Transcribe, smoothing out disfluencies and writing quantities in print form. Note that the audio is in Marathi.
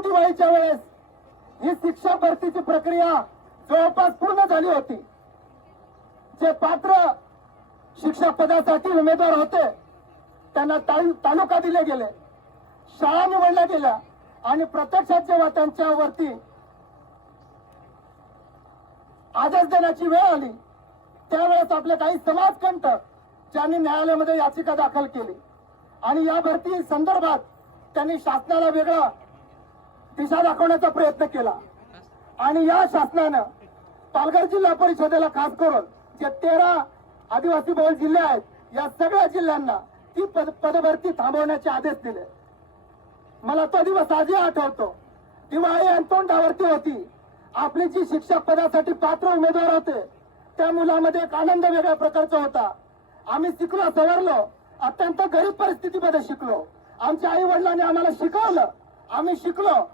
दिवाळीच्या वेळेस ही शिक्षक भरतीची प्रक्रिया जवळपास पूर्ण झाली होती. जे पात्र शिक्षक पदासाठी उमेदवार होते त्यांना तालुका दिले गेले, शाळा निवडल्या गेल्या आणि प्रत्यक्षात जेव्हा त्यांच्यावरती आदेश देण्याची वेळ आली त्यावेळेस आपले काही समाजकंटक ज्यांनी न्यायालयामध्ये याचिका दाखल केली आणि या भरती संदर्भात त्यांनी शासनाला वेगळा दिशा दाखवण्याचा प्रयत्न केला. आणि या शासनानं पालघर जिल्हा परिषदेला खास करून जे 13 आदिवासी बहुल जिल्हे आहेत या सगळ्या जिल्ह्यांना ती पदभरती थांबवण्याचे आदेश दिले. मला तो दिवस आजही आठवतो. दिवाळी अंतोंडावरती होती. आपली जी शिक्षक पदासाठी पात्र उमेदवार होते त्या मुलामध्ये एक आनंद वेगळ्या प्रकारचा होता. आम्ही शिकलो, सवरलो, अत्यंत गरीब परिस्थितीमध्ये शिकलो. आमच्या आई वडिलांनी आम्हाला शिकवलं, आम्ही शिकलो.